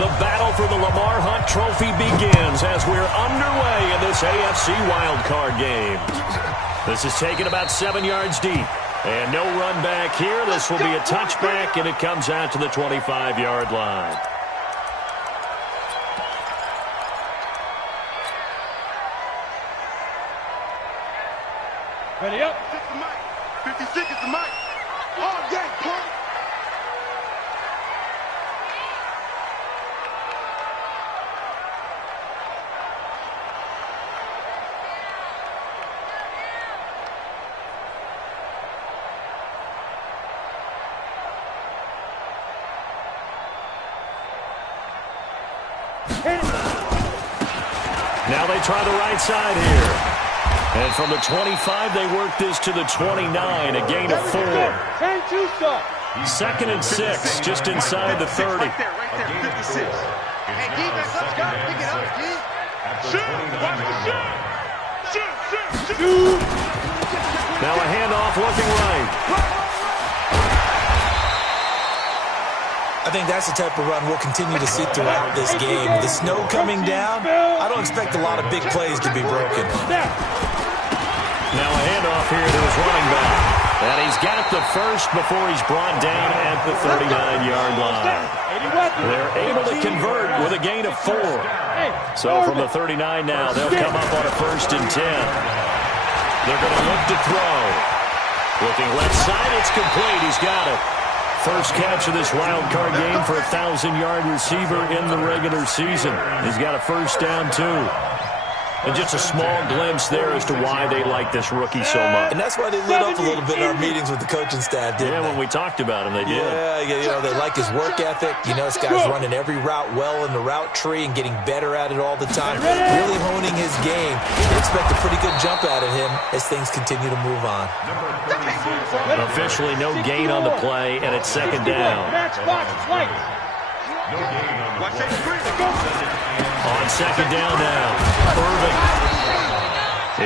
The battle for the Lamar Hunt Trophy begins as we're underway in this AFC wildcard game. This is taken about 7 yards deep. And no run back here. This will be a touchback, and it comes out to the 25-yard line. Ready up. 56 is the mic. All day, punk. Now they try the right side here. And from the 25, they work this to the 29, a gain of 4. Second and 6, just inside the 30. Right there, 56. Hey, defense, let's go. Pick it up, G. Shoot, watch the shoot. Shoot. Now a handoff looking right. I think that's the type of run we'll continue to see throughout this game. The snow coming down, I don't expect a lot of big plays to be broken. Now a handoff here to his running back. And he's got the first before he's brought down at the 39-yard line. They're able to convert with a gain of 4. So from the 39 now, they'll come up on a 1st and 10. They're going to look to throw. Looking left side, it's complete. He's got it. First catch of this wild card game for a 1,000-yard receiver in the regular season. He's got a first down, too. And just a small glimpse there as to why they like this rookie so much. And that's why they lit up a little bit in our meetings with the coaching staff, didn't they? When we talked about him, they did. Yeah, you know, they like his work ethic. You know, this guy's running every route well in the route tree and getting better at it all the time. Really honing his game. You expect a pretty good jump out of him as things continue to move on. Officially no gain on the play, and it's second down. On second down now, Irving.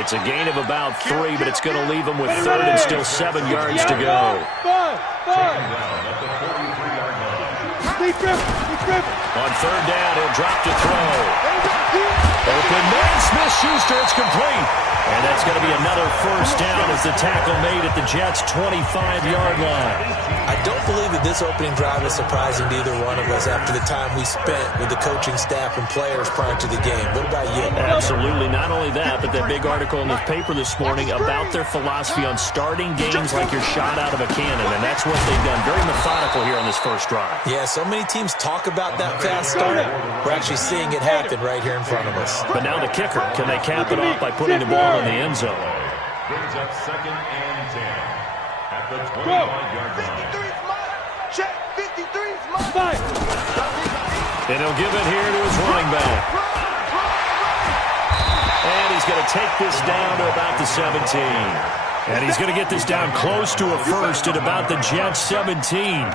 It's a gain of about 3, but it's going to leave him with 3rd and still 7 yards to go. On 3rd down, he'll drop to throw. Open man, Smith-Schuster, it's complete. And that's going to be another first down as the tackle made at the Jets' 25-yard line. I don't believe that this opening drive is surprising to either one of us after the time we spent with the coaching staff and players prior to the game. What about you? Absolutely. Not only that, but that big article in the paper this morning about their philosophy on starting games like you're shot out of a cannon, and that's what they've done. Very methodical here on this first drive. Yeah, so many teams talk about that fast start. We're actually seeing it happen right here in front of us. But now the kicker, can they cap it off by putting the ball in the end zone? Brings up 2nd and 10 at the 25-yard line. 53's mine. Check. 53's mine. And he'll give it here to his running back. And he's going to take this down to about the 17. And he's going to get this down close to a first at about the Jets' 17.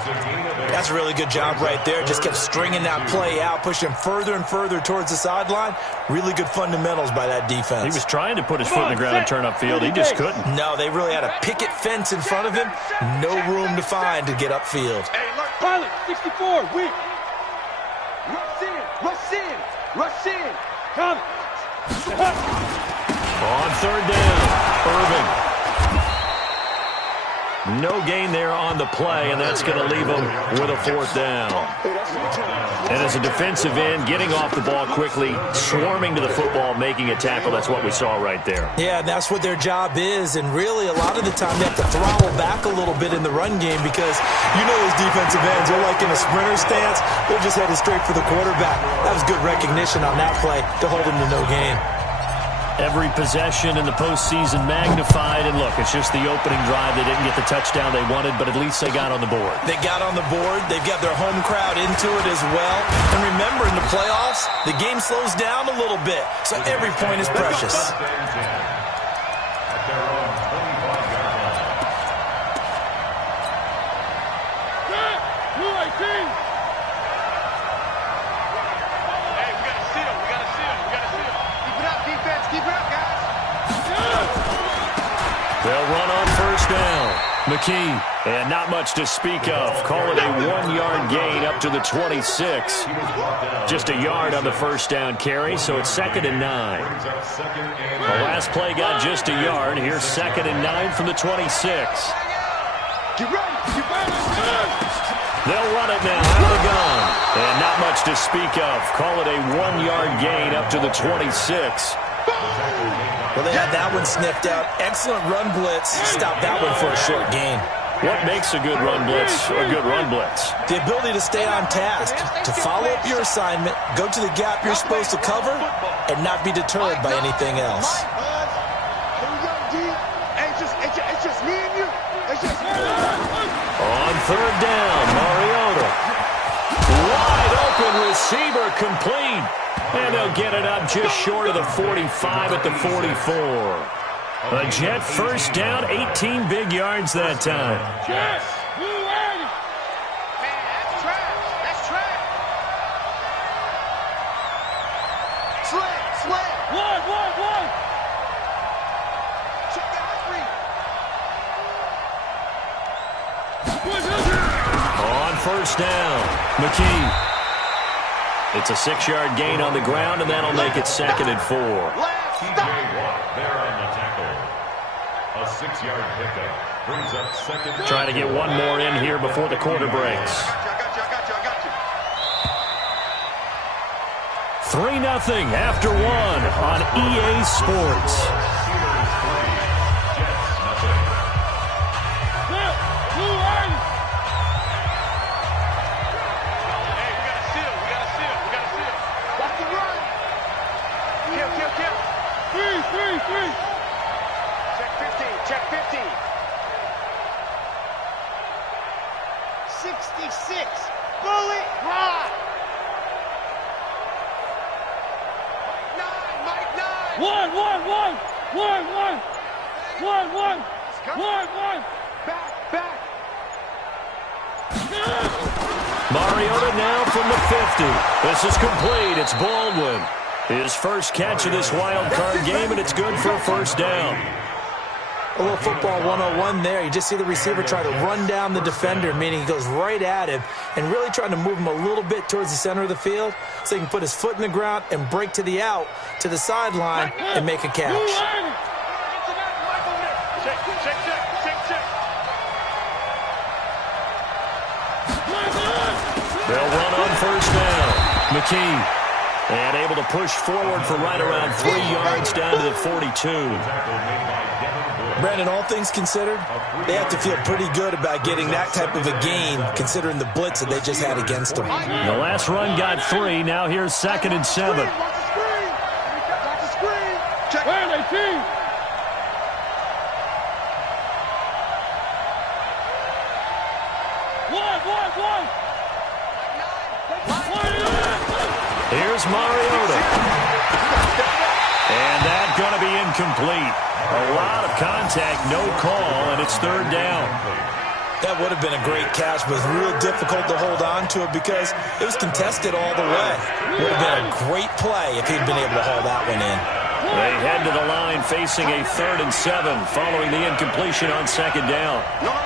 That's a really good job right there. Just kept stringing that play out, pushing him further and further towards the sideline. Really good fundamentals by that defense. He was trying to put his foot in the ground and turn upfield. He just couldn't. No, they really had a picket fence in front of him. No room to find to get upfield. Hey, look. Pilot, 64, weak. Rush in. Rush in. Rush in. Come. On 3rd down, Irving. No gain there on the play, and that's going to leave him with a 4th down. And as a defensive end, getting off the ball quickly, swarming to the football, making a tackle, that's what we saw right there. Yeah, that's what their job is, and really a lot of the time they have to throttle back a little bit in the run game because you know those defensive ends, they're like in a sprinter stance. They're just headed straight for the quarterback. That was good recognition on that play to hold him to no gain. Every possession in the postseason magnified, and look, it's just the opening drive. They didn't get the touchdown they wanted, but at least they got on the board. They got on the board. They've got their home crowd into it as well. And remember, in the playoffs, the game slows down a little bit, so every point is precious. They'll run on 1st down. McKee, and not much to speak of. Call it a 1-yard gain up to the 26. Just a yard on the first down carry, so it's 2nd and 9. The last play got just a yard. Here's 2nd and 9 from the 26. They'll run it now out of the gun. And not much to speak of. Call it a 1-yard gain up to the 26. Well, they had that one sniffed out. Excellent run blitz. Stop that one for a short gain. What makes a good run blitz a good run blitz? The ability to stay on task, to follow up your assignment, go to the gap you're supposed to cover, and not be deterred by anything else. On 3rd down, Mariota. Wide open receiver complete. And they'll get it up just short of the 45 at the 44. A Jet first down, 18 big yards that time. Yes! Man, that's trash. That's trash. Slam. One. Check that referee. On 1st down, McKee. It's a 6-yard gain on the ground, and that'll make it 2nd and 4. There on the tackle. A 6-yard pickup brings up 2nd. Trying to get one more in here before the quarter breaks. I got you. 3-0 after 1 on EA Sports. Check 15. 66. Bullet hot. Mike 9. One. Back. Mariota now from the 50. This is complete. It's Baldwin. His first catch of this wild card game, and it's good for a first down. A little football 101 there. You just see the receiver try to run down the defender, meaning he goes right at him and really trying to move him a little bit towards the center of the field so he can put his foot in the ground and break to the out, to the sideline, and make a catch. Check. They'll run on first down. McKee. And able to push forward for right around 3 yards down to the 42. Brandon, all things considered, they have to feel pretty good about getting that type of a gain, considering the blitz that they just had against them. The last run got 3. Now here's 2nd and 7. Check. Here's Mariota. And that's going to be incomplete. A lot of contact, no call, and it's 3rd down. That would have been a great catch, but it was real difficult to hold on to it because it was contested all the way. Would have been a great play if he'd been able to haul that one in. They head to the line facing a 3rd and 7 following the incompletion on 2nd down. Me.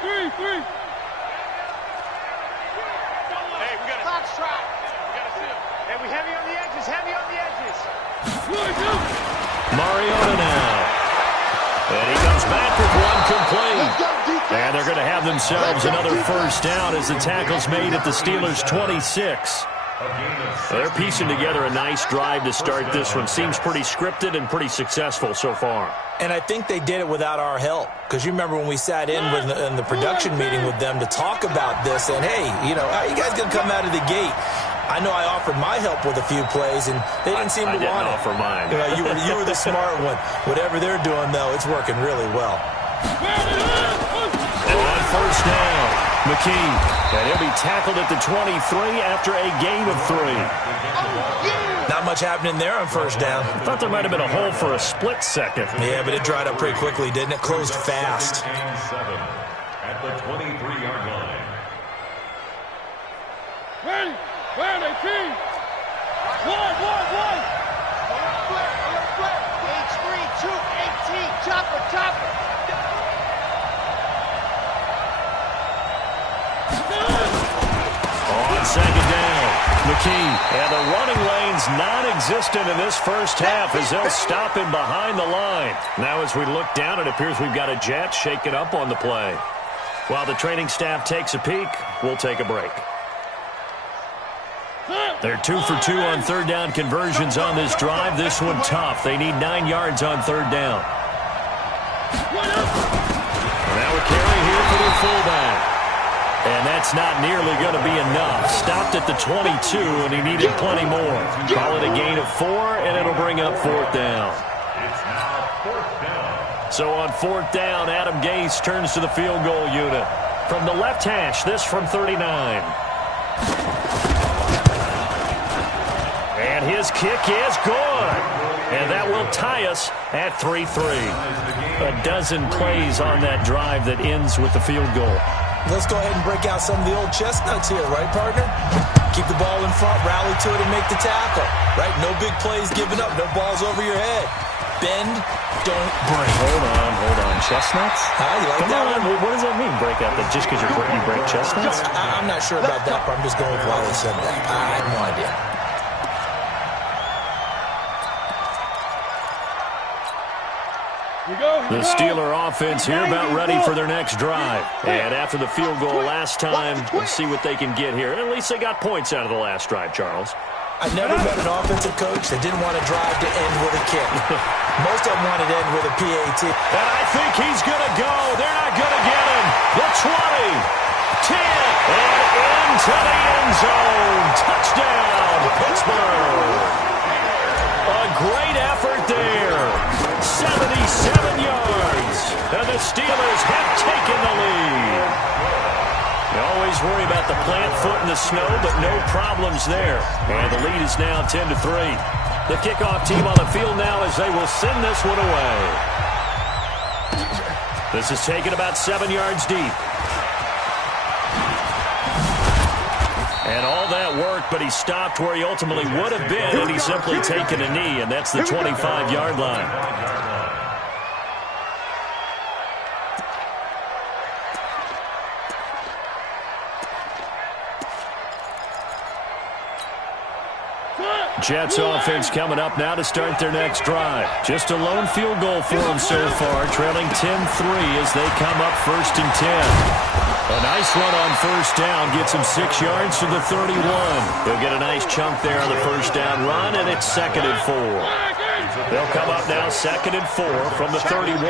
Three. Hey, we got a clock strike. We got to see him. Hey, we heavy on the edges. Mariota now. And he comes back with one complete. And they're going to have themselves another first down as the tackle's made at the Steelers' 26. They're piecing together a nice drive to start this one. Seems pretty scripted and pretty successful so far. And I think they did it without our help. Because you remember when we sat in the production meeting with them to talk about this, and hey, how are you guys going to come out of the gate? I know I offered my help with a few plays, and they didn't seem to want it. I didn't offer mine. You were the smart one. Whatever they're doing, though, it's working really well. On first down, McKee. And he'll be tackled at the 23 after a gain of 3. Not much happening there on first down. I thought there might have been a hole for a split second. Yeah, but it dried up pretty quickly, didn't it? Closed fast. At the 23-yard line. Ready, team. On second down, McKee. And the running lane's non-existent in this first half as they'll stop him behind the line. Now as we look down, it appears we've got a jet shaken up on the play. While the training staff takes a peek, we'll take a break. They're 2 for 2 on third down conversions on this drive. This one tough. They need 9 yards on third down. Now a carry here for their fullback. And that's not nearly going to be enough. Stopped at the 22, and he needed plenty more. Call it a gain of 4, and it'll bring up fourth down. It's now fourth down. So on fourth down, Adam Gase turns to the field goal unit. From the left hash, this from 39. And his kick is good. And that will tie us at 3-3. A dozen plays on that drive that ends with the field goal. Let's go ahead and break out some of the old chestnuts here, right, partner? Keep the ball in front, rally to it, and make the tackle, right? No big plays given up, no balls over your head. Bend, don't break. Hold on. Chestnuts? You like Come that on. one? What does that mean, break out? That just because you break chestnuts? I'm not sure about that, but I'm just going with why they said that. I have no idea. The Steeler offense here about ready for their next drive. And after the field goal last time, we'll see what they can get here. At least they got points out of the last drive, Charles. I never met an offensive coach that didn't want a drive to end with a kick. Most of them wanted to end with a PAT. And I think he's going to go. They're not going to get him. The 20, 10, and into the end zone. Touchdown, Pittsburgh. A great effort there. 77 yards. And the Steelers have taken the lead. You always worry about the plant foot in the snow, but no problems there. And the lead is now 10-3. The kickoff team on the field now as they will send this one away. This is taken about 7 yards deep. And all that worked, but he stopped where he ultimately would have been, and he's simply taken a knee, and that's the 25-yard line. Jets offense coming up now to start their next drive. Just a lone field goal for them so far, trailing 10-3 as they come up 1st and 10. A nice run on first down gets him 6 yards to the 31. He'll get a nice chunk there on the first down run, and it's 2nd and 4. They'll come up now 2nd and 4 from the 31.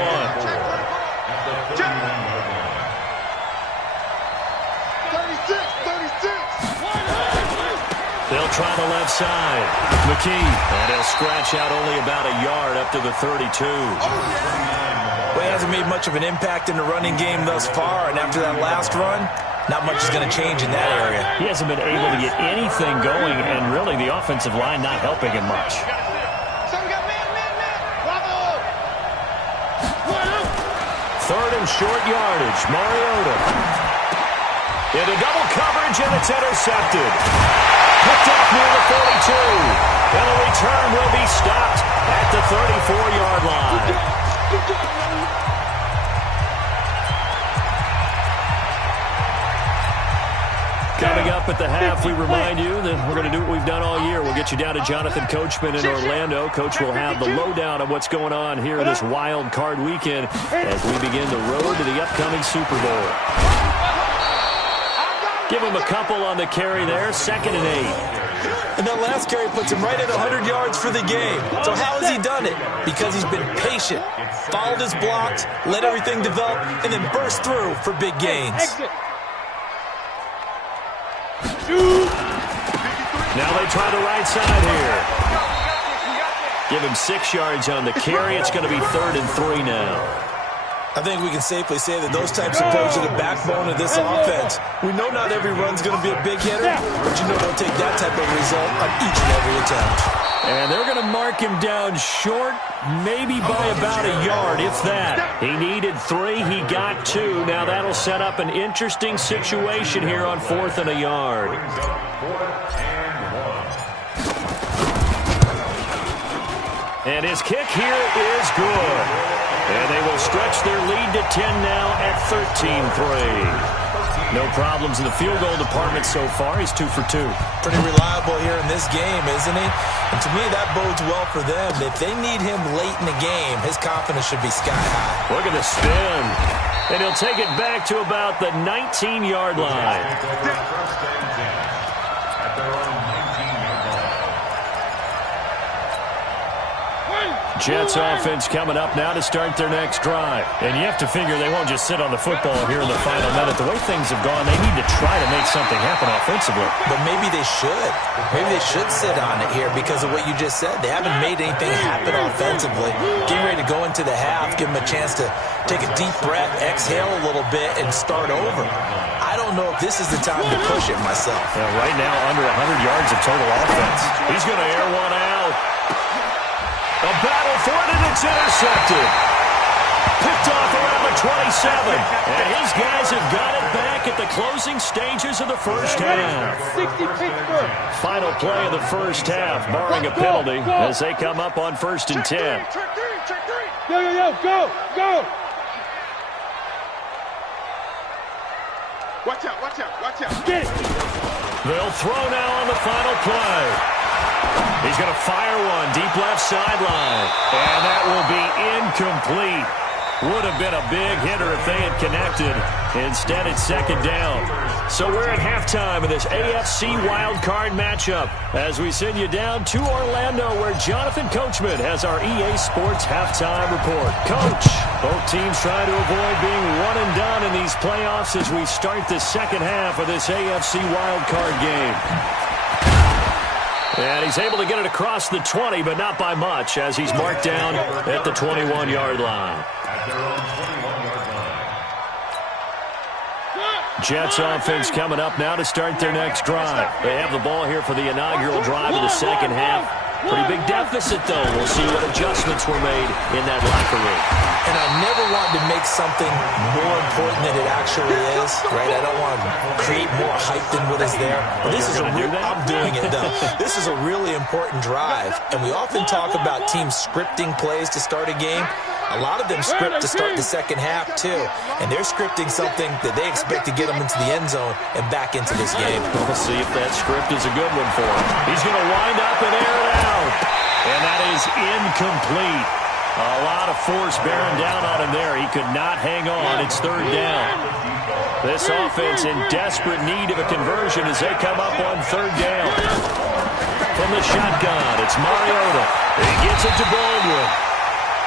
They'll try the left side. McKee. And he'll scratch out only about a yard up to the 32. Well, he hasn't made much of an impact in the running game thus far, and after that last run, not much is going to change in that area. He hasn't been able to get anything going, and really the offensive line not helping him much. Third and short yardage. Mariota. Into double coverage, and it's intercepted. Picked up near the 42. And the return will be stopped at the 34-yard line. Coming up at the half, we remind you that we're going to do what we've done all year. We'll get you down to Jonathan Coachman in Orlando. Coach will have the lowdown of what's going on here this wild card weekend as we begin the road to the upcoming Super Bowl. Give him a couple on the carry there, 2nd and 8. And that last carry puts him right at 100 yards for the game. So how has he done it? Because he's been patient, followed his blocks, let everything develop, and then burst through for big gains. Now they try the right side here. Give him 6 yards on the carry. It's going to be 3rd and 3 now. I think we can safely say that those types of plays are the backbone of this offense. We know not every run's going to be a big hitter, but you know they'll take that type of result on each and every attempt. And they're going to mark him down short, maybe by about a yard, if that. He needed 3, he got 2. Now that'll set up an interesting situation here on 4th and a yard. And his kick here is good. And they will stretch their lead to 10 now at 13-3. No problems in the field goal department so far. He's 2 for 2. Pretty reliable here in this game, isn't he? And to me, that bodes well for them. If they need him late in the game, his confidence should be sky high. Look at the spin. And he'll take it back to about the 19-yard line. At their own 19-yard line. Jets offense coming up now to start their next drive. And you have to figure they won't just sit on the football here in the final minute. The way things have gone, they need to try to make something happen offensively. But maybe they should. Maybe they should sit on it here because of what you just said. They haven't made anything happen offensively. Getting ready to go into the half, give them a chance to take a deep breath, exhale a little bit, and start over. I don't know if this is the time to push it myself. Yeah, right now, under 100 yards of total offense. He's going to air one out. A battle for it, and it's intercepted. Picked off around the 27. And his guys have got it back at the closing stages of the first half. Final play of the first half, barring a penalty, as they come up on 1st and 10. Go. Watch out. Get it. They'll throw now on the final play. He's going to fire one deep left sideline. And that will be incomplete. Would have been a big hitter if they had connected. Instead, it's 2nd down. So we're at halftime of this AFC wildcard matchup as we send you down to Orlando where Jonathan Coachman has our EA Sports halftime report. Coach, both teams trying to avoid being one and done in these playoffs as we start the second half of this AFC wildcard game. And he's able to get it across the 20, but not by much, as he's marked down at the 21-yard line. At their own 21-yard line. Jets offense coming up now to start their next drive. They have the ball here for the inaugural drive of the second half. Pretty big deficit, though. We'll see what adjustments were made in that locker room. And I never wanted to make something more important than it actually is, right? I don't want to create more hype than what is there. But this is I'm doing it, though. This is a really important drive. And we often talk about teams scripting plays to start a game. A lot of them script to start the second half, too. And they're scripting something that they expect to get them into the end zone and back into this game. We'll see if that script is a good one for him. He's going to wind up and air it out. And that is incomplete. A lot of force bearing down on him there. He could not hang on. It's 3rd down. This offense in desperate need of a conversion as they come up on 3rd down. From the shotgun, it's Mariota. He gets it to Baldwin.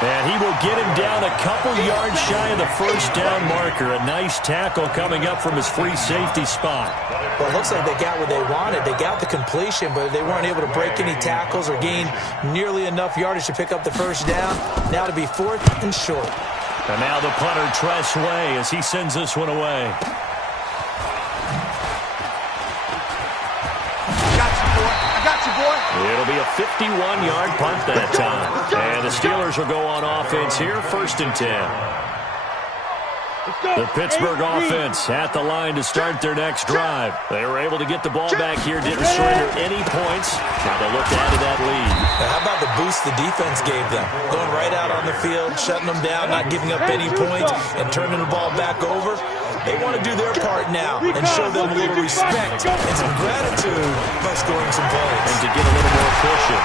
And he will get him down a couple yards shy of the 1st down marker. A nice tackle coming up from his free safety spot. Well, it looks like they got what they wanted. They got the completion, but they weren't able to break any tackles or gain nearly enough yardage to pick up the 1st down. Now to be 4th and short. And now the punter, Tress Way, as he sends this one away. It'll be a 51-yard punt that time. And the Steelers will go on offense here, 1st and 10. The Pittsburgh offense at the line to start their next drive. They were able to get the ball back here, didn't surrender any points. Now they look to add to that lead. Now how about the boost the defense gave them? Going right out on the field, shutting them down, not giving up any points, and turning the ball back over. They want to do their part now and show them a little respect and some gratitude by scoring some points. And to get a little more pushing.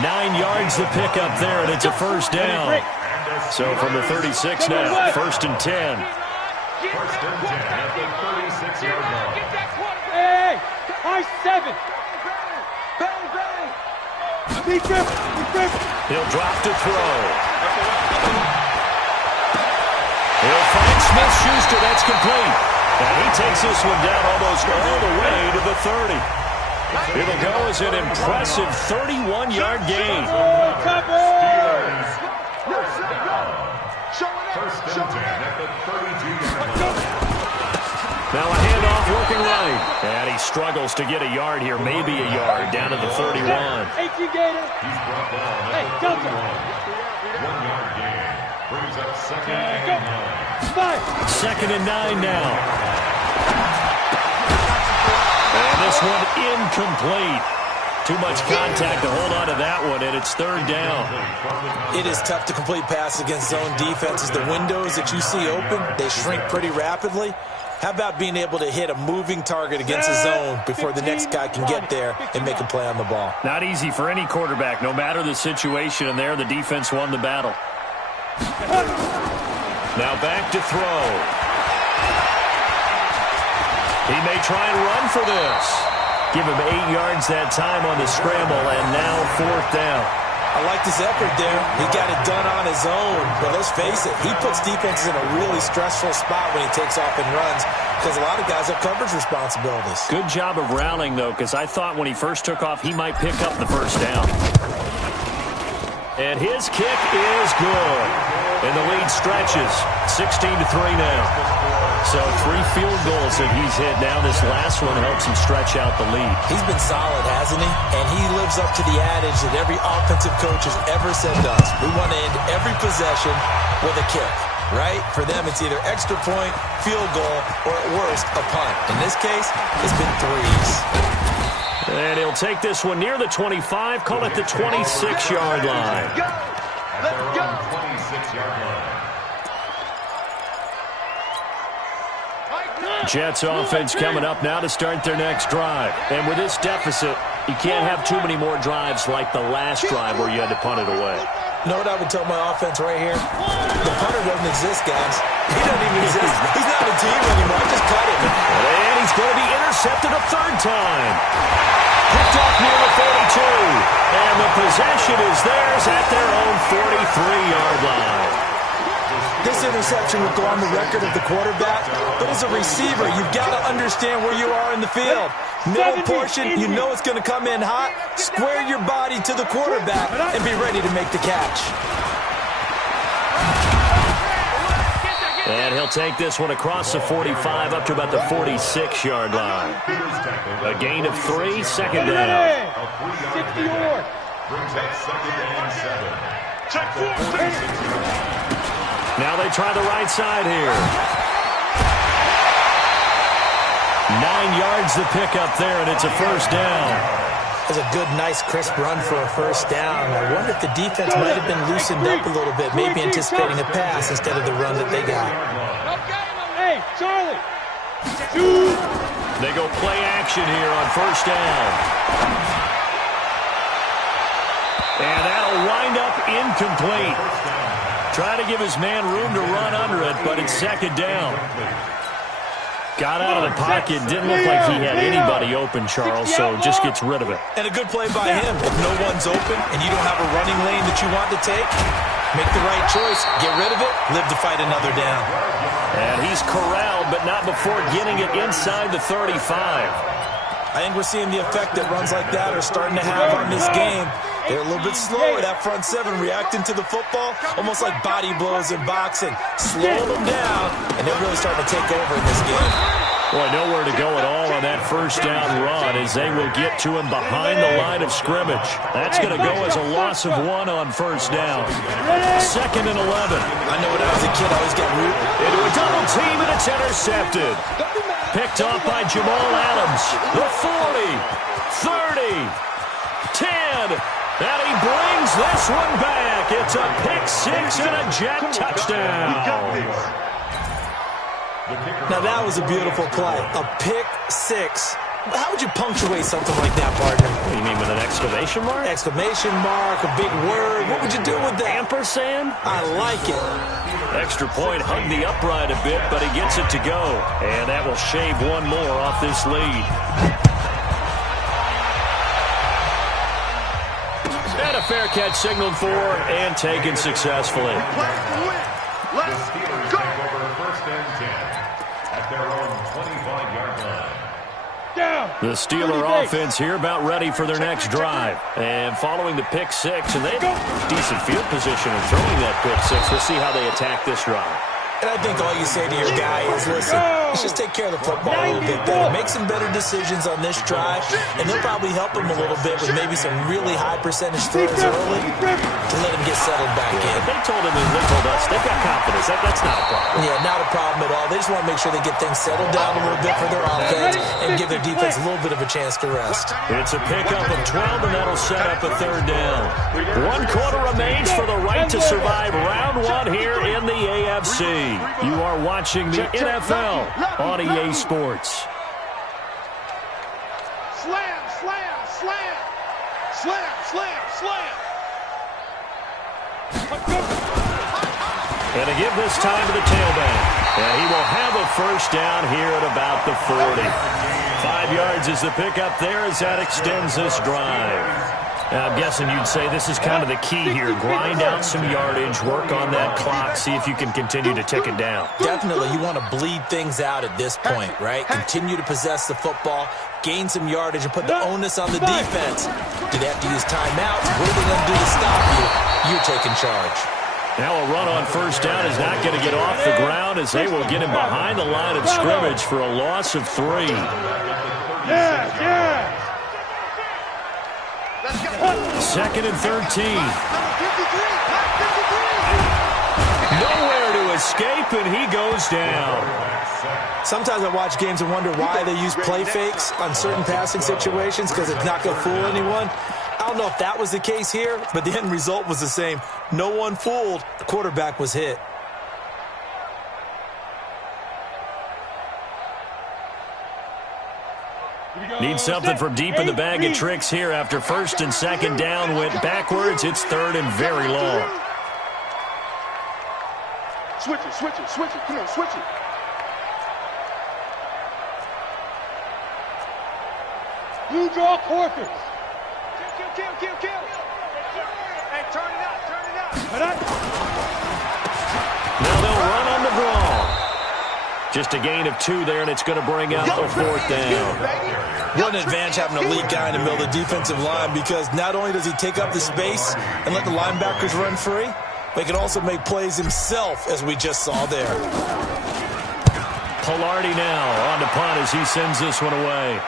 9 yards to pick up there, and it's a 1st down. So from the 36 now, 1st and 10. 1st and 10 at the 36-yard line. Hey, I-7. He'll drop to throw. He'll find Smith-Schuster. That's complete. And he takes this one down almost all the way to the 30. It'll go as an impressive 31-yard gain. First and 10 at the 32-yard line. Now a handoff working right. And he struggles to get a yard here, maybe a yard, down to the 31. He's brought down at the 31. 1-yard gain. Brings up 2nd and 9. 2nd and 9 now. And this one incomplete. Too much contact to hold on to that one, and it's third down. It is tough to complete passes against zone defenses. The windows that you see open, they shrink pretty rapidly. How about being able to hit a moving target against a zone before the next guy can get there and make a play on the ball? Not easy for any quarterback, no matter the situation, and there the defense won the battle. Now back to throw. He may try and run for this. Give him 8 yards that time on the scramble, and now fourth down. I like this effort there. He got it done on his own. But let's face it, he puts defenses in a really stressful spot when he takes off and runs because a lot of guys have coverage responsibilities. Good job of rounding, though, because I thought when he first took off, he might pick up the first down. And his kick is good. And the lead stretches. 16-3 now. So 3 field goals that he's hit now. This last one helps him stretch out the lead. He's been solid, hasn't he? And he lives up to the adage that every offensive coach has ever said to us. We want to end every possession with a kick, right? For them, it's either extra point, field goal, or at worst, a punt. In this case, it's been 3s. And he'll take this one near the 25, call it the 26-yard line. Let's go. Let's go. 26-yard line. Jets offense coming up now to start their next drive. And with this deficit, you can't have too many more drives like the last drive where you had to punt it away. You know what I would tell my offense right here? The punter doesn't exist, guys. He doesn't even exist. He's not a team anymore. Just cut it. And he's going to be intercepted a third time. Picked off near the 42. And the possession is theirs at their own 43-yard line. This interception will go on the record of the quarterback, but as a receiver, you've got to understand where you are in the field. Middle portion, you know it's going to come in hot. Square your body to the quarterback and be ready to make the catch. And he'll take this one across the 45 up to about the 46-yard line. A gain of 3, second down. 60-yard. Brings up second and 7. Check 4. Now they try the right side here. 9 yards to pick up there, and it's a first down. That's a good, nice, crisp run for a first down. I wonder if the defense might have been loosened up a little bit, maybe anticipating a pass instead of the run that they got. Hey, Charlie. They go play action here on first down. And that'll wind up incomplete. Trying to give his man room to run under it, but it's second down. Got out of the pocket. Didn't look like he had anybody open, Charles, so just gets rid of it. And a good play by him. If no one's open and you don't have a running lane that you want to take, make the right choice. Get rid of it. Live to fight another down. And he's corralled, but not before getting it inside the 35. I think we're seeing the effect that runs like that are starting to have on this game. They're a little bit slower, that front seven, reacting to the football, almost like body blows in boxing. Slow them down, and they're really starting to take over in this game. Boy, nowhere to go at all on that first down run as they will get to him behind the line of scrimmage. That's going to go as a loss of 1 on first down. Second and 11. I know when I was a kid, I always got rooted. Into a double team, and it's intercepted. Picked off by Jamal Adams. The 40, 30, 10. And he brings this one back. It's a pick-6 and a Jet touchdown. Now, that was a beautiful play. A pick-6. How would you punctuate something like that, partner? What do you mean, with an exclamation mark? Exclamation mark, a big word. What would you do with that? Ampersand? I like it. Extra point, hugged the upright a bit, but he gets it to go. And that will shave 1 more off this lead. And a fair catch signaled for and taken successfully. Let's go. First and 10 at their own 25-yard line. The Steeler offense here about ready for their next drive. And following the pick-6, and they have decent field position in throwing that pick-6. We'll see how they attack this drive. And I think all you say to your guy is, listen, Let's just take care of the football a little bit better. Make some better decisions on this drive, and they'll probably help him a little bit with maybe some really high percentage throws early to let him get settled back in. They told us they've got confidence. That's not a problem. Yeah, not a problem at all. They just want to make sure they get things settled down a little bit for their offense and give their defense a little bit of a chance to rest. It's a pickup of 12, and that'll set up a third down. 1 quarter remains for the right to survive round 1 here in the AFC. You are watching the NFL on EA Sports. Slam, slam, slam. Slam, slam, slam. And to give this time to the tailback. And he will have a first down here at about the 40. 5 yards is the pickup there as that extends this drive. Now, I'm guessing you'd say this is kind of the key here. Grind out some yardage, work on that clock, see if you can continue to tick it down. Definitely, you want to bleed things out at this point, right? Continue to possess the football, gain some yardage, and put the onus on the defense. Do they have to use timeouts? What are they going to do to stop you? You're taking charge. Now a run on first down is not going to get off the ground as they will get him behind the line of scrimmage for a loss of 3. Yeah. 2nd and 13. Nowhere to escape, and he goes down. Sometimes I watch games and wonder why they use play fakes on certain passing situations because it's not going to fool anyone. I don't know if that was the case here, but the end result was the same. No one fooled. The quarterback was hit. Need something from deep in the bag of tricks here after 1st and 2nd down went backwards. It's 3rd and very long. Switch it. Come on, switch it. You draw quarters. Kill. Hey, turn it up. Now they'll run on the draw. Just a gain of 2 there, and it's going to bring out the 4th down. What an advantage having a lead guy in the middle of the defensive line, because not only does he take up the space and let the linebackers run free, but he can also make plays himself, as we just saw there. Pilardi now on the punt as he sends this one away.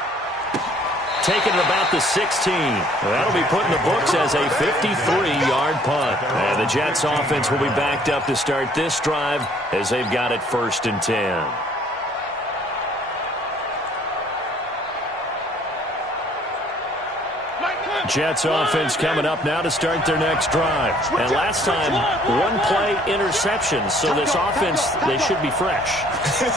Taking it about the 16. That'll be put in the books as a 53-yard punt. And the Jets offense will be backed up to start this drive as they've got it 1st and 10. Jets offense coming up now to start their next drive. And last time, 1-play interception. So this offense, they should be fresh.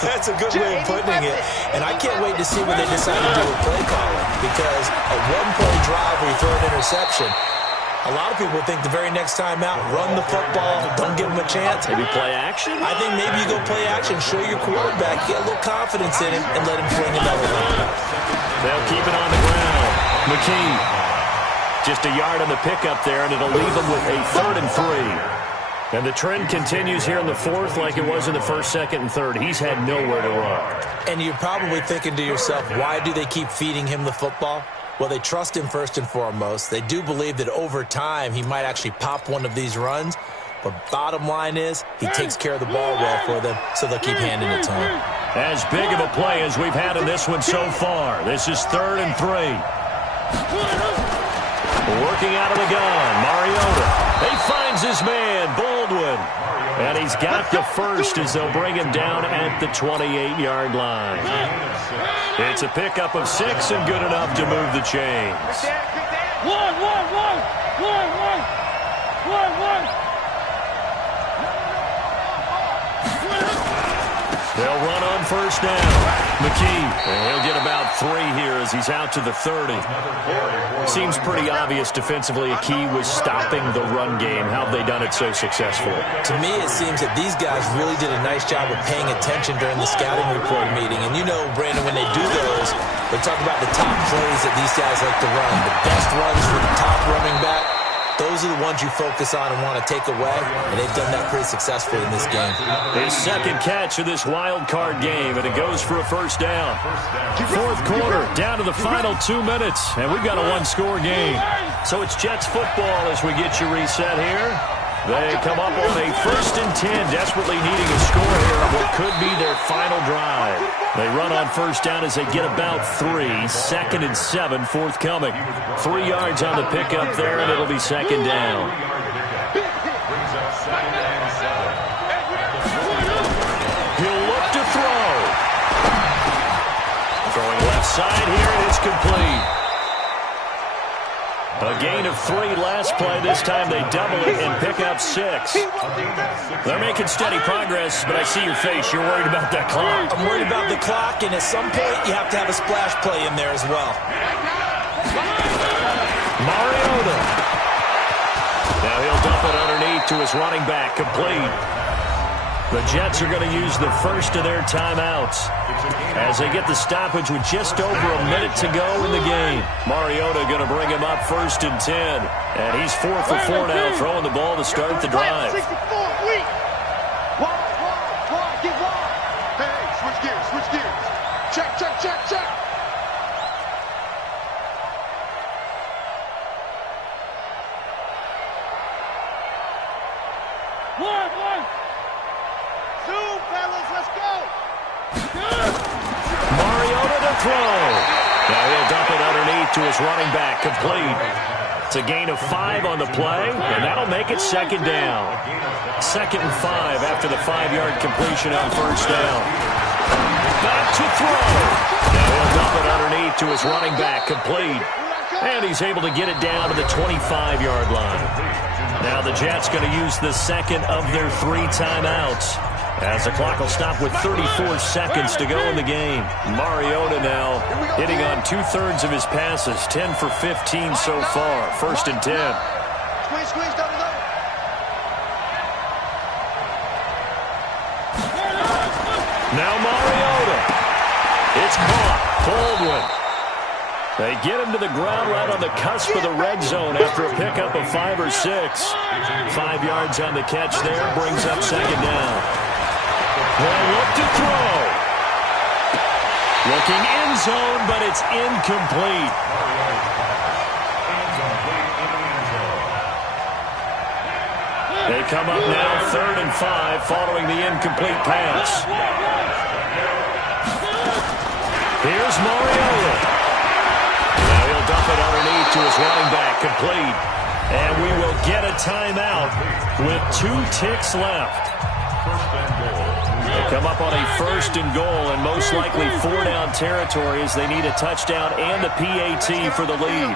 That's a good way of putting it. And I can't wait to see what they decide to do with play calling. Because a 1-play drive where you throw an interception, a lot of people think the very next time out, run the football, don't give them a chance. Maybe play action? I think maybe you go play action, show your quarterback, get a little confidence in him, and let him fling another one. They'll keep it on the ground. McKee. Just a yard on the pickup there, and it'll leave them with a 3rd and 3. And the trend continues here in the 4th like it was in the 1st, 2nd, and 3rd. He's had nowhere to run. And you're probably thinking to yourself, why do they keep feeding him the football? Well, they trust him first and foremost. They do believe that over time he might actually pop one of these runs. But bottom line is, he takes care of the ball well for them, so they'll keep handing it to him. As big of a play as we've had in this one so far. This is 3rd and 3. Working out of the gun, Mariota. He finds his man, Baldwin. And he's got the first as they'll bring him down at the 28-yard line. It's a pickup of 6 and good enough to move the chains. One. They'll run on first down. McKee, and he'll get about 3 here as he's out to the 30. Seems pretty obvious defensively a key was stopping the run game. How have they done it so successfully? To me, it seems that these guys really did a nice job of paying attention during the scouting report meeting. And you know, Brandon, when they do those, they talk about the top plays that these guys like to run. The best runs for the top running back. Those are the ones you focus on and want to take away, and they've done that pretty successfully in this game. His second catch of this wild card game, and it goes for a first down. 4th quarter, down to the final 2 minutes, and we've got a 1-score game. So it's Jets football as we get you reset here. They come up on a 1st and 10, desperately needing a score here on what could be their final drive. They run on 1st down as they get about 3. 2nd and 7 forthcoming. 3 yards on the pickup there, and it'll be 2nd down. He'll look to throw. Throwing left side here, and it's complete. A gain of 3 last play. This time they double it and pick up 6. They're making steady progress, but I see your face. You're worried about that clock. I'm worried about the clock, and at some point you have to have a splash play in there as well. Mariota. Now he'll dump it underneath to his running back. Complete. The Jets are going to use the first of their timeouts as they get the stoppage with just over a minute to go in the game. Mariota going to bring him up 1st and 10. And he's 4 for 4 now, throwing the ball to start the drive. 64, wait. Wide, get wide. Hey, switch gears. Check. One. Zoom, fellas, let's go. Mariota to throw. Now he'll dump it underneath to his running back. Complete. It's a gain of 5 on the play, and that'll make it 2nd down. 2nd and 5 after the 5-yard completion on 1st down. Back to throw. Now he'll dump it underneath to his running back. Complete. And he's able to get it down to the 25-yard line. Now the Jets going to use the 2nd of their 3 timeouts, as the clock will stop with 34 seconds to go in the game. Mariota now hitting on 2/3 of his passes, 10 for 15 so far. 1st and 10. Squeeze, double. Now Mariota. It's caught. Baldwin. They get him to the ground right on the cusp of the red zone after a pickup of 5 or 6. 5 yards on the catch there, brings up 2nd down. They'll look to throw. Looking end zone, but it's incomplete. They come up now 3rd and 5 following the incomplete pass. Here's Mariota. Now he'll dump it underneath to his running back. Complete. And we will get a timeout with 2 ticks left. They come up on a 1st and goal, and most likely 4-down territory as they need a touchdown and a PAT for the lead.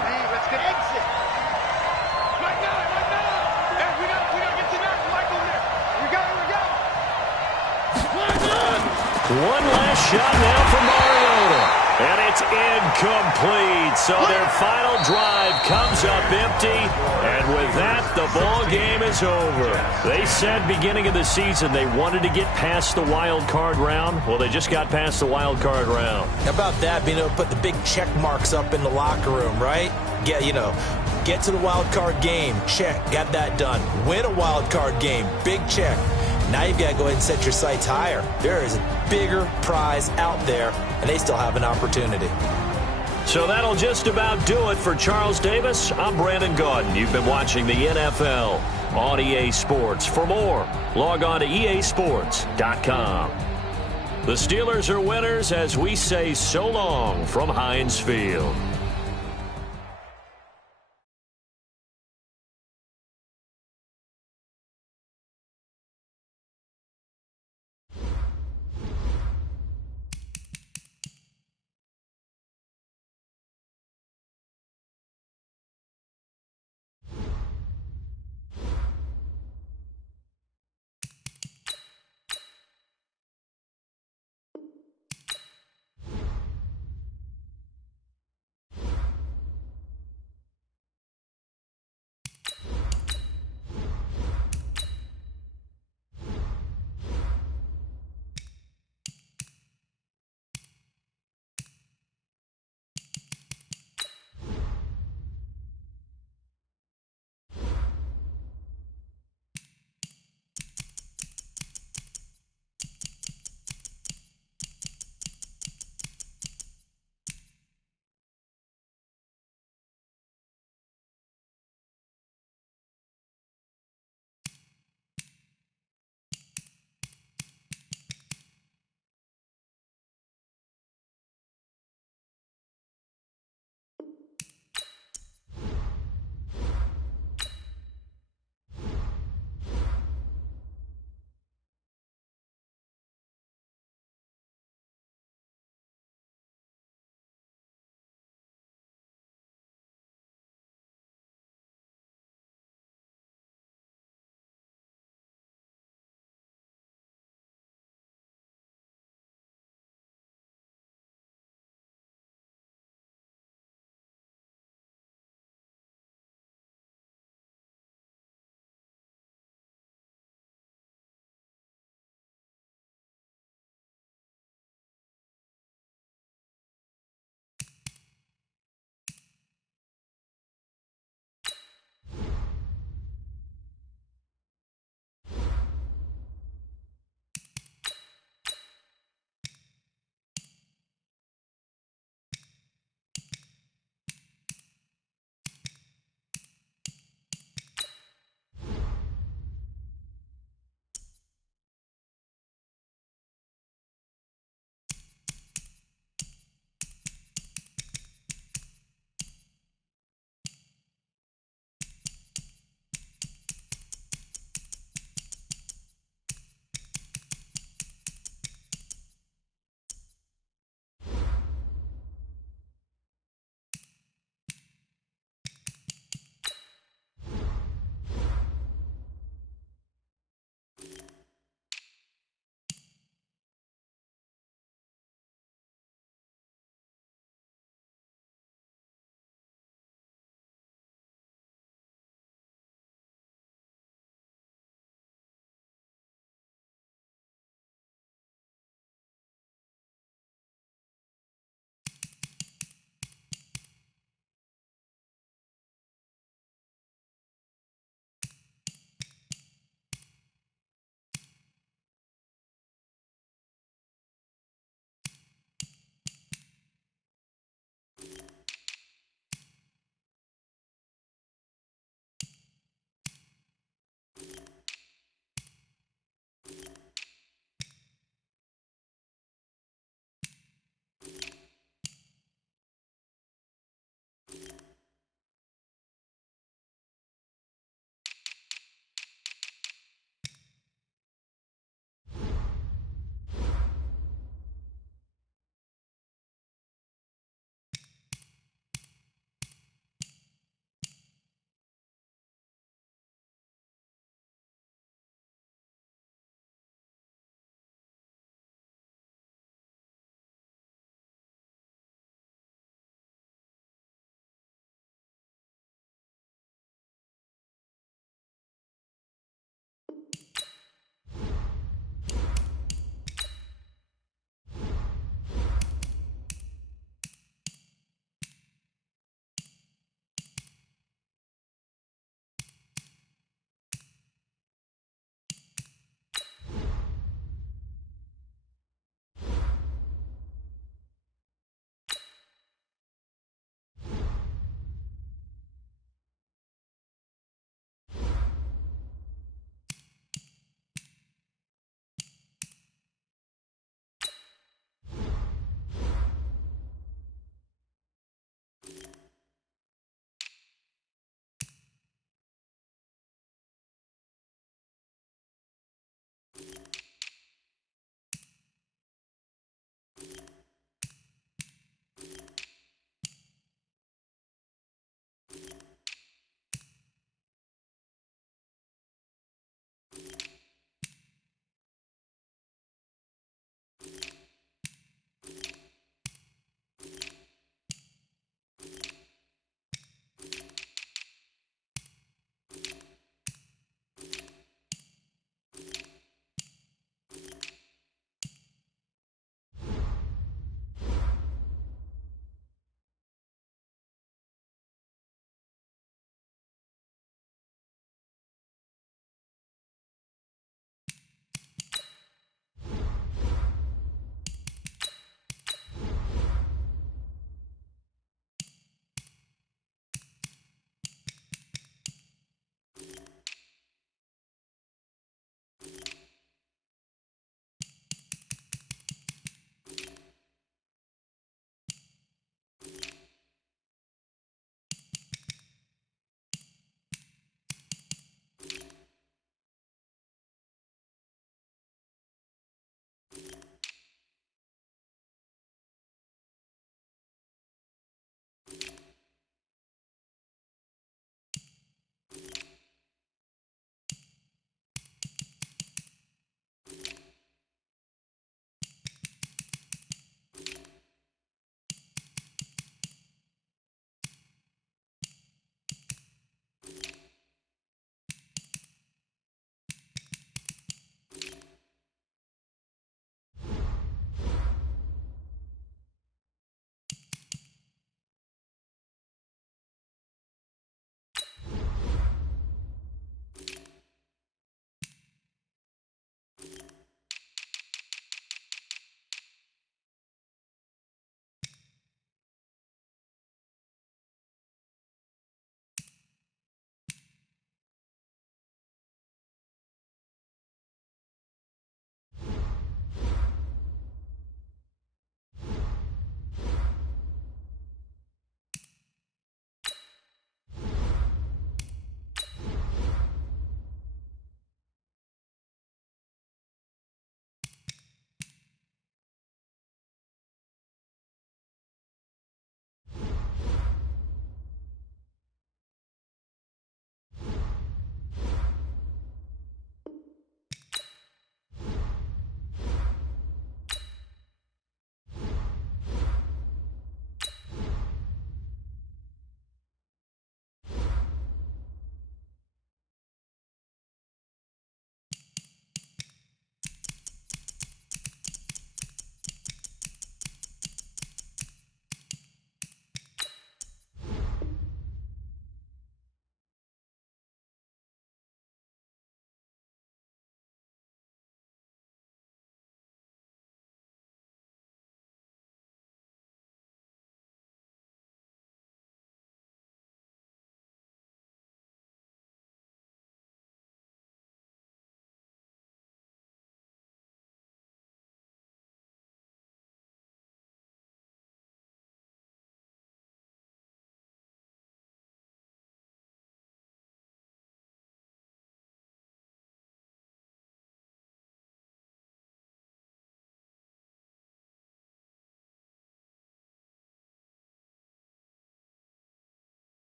One last shot now for Mariota. And it's incomplete. So their final drive comes up empty. And with that, the ball game is over. They said beginning of the season they wanted to get past the wild card round. Well, they just got past the wild card round. How about that, being able to put the big check marks up in the locker room, right? Get to the wild card game. Check. Got that done. Win a wild card game. Big check. Now you've got to go ahead and set your sights higher. There is a bigger prize out there, and they still have an opportunity. So that'll just about do it for Charles Davis. I'm Brandon Gaudin. You've been watching the NFL on EA Sports. For more, log on to easports.com. The Steelers are winners as we say so long from Heinz Field.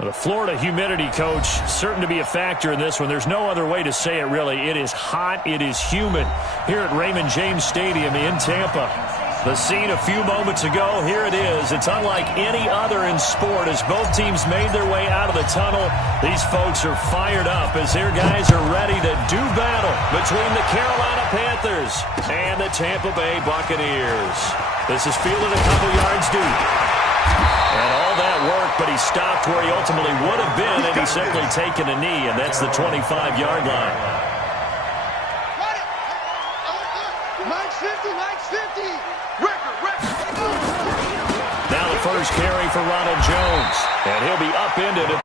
The Florida humidity, Coach, certain to be a factor in this one. There's no other way to say it, really. It is hot. It is humid here at Raymond James Stadium in Tampa. The scene a few moments ago, here it is. It's unlike any other in sport as both teams made their way out of the tunnel. These folks are fired up as their guys are ready to do battle between the Carolina Panthers and the Tampa Bay Buccaneers. This is fielded a couple yards deep. And all that work, but he stopped where he ultimately would have been, and he's simply taken a knee, and that's the 25-yard line. Mike's 50, Mike's 50. Record. Now the first carry for Ronald Jones, and he'll be upended.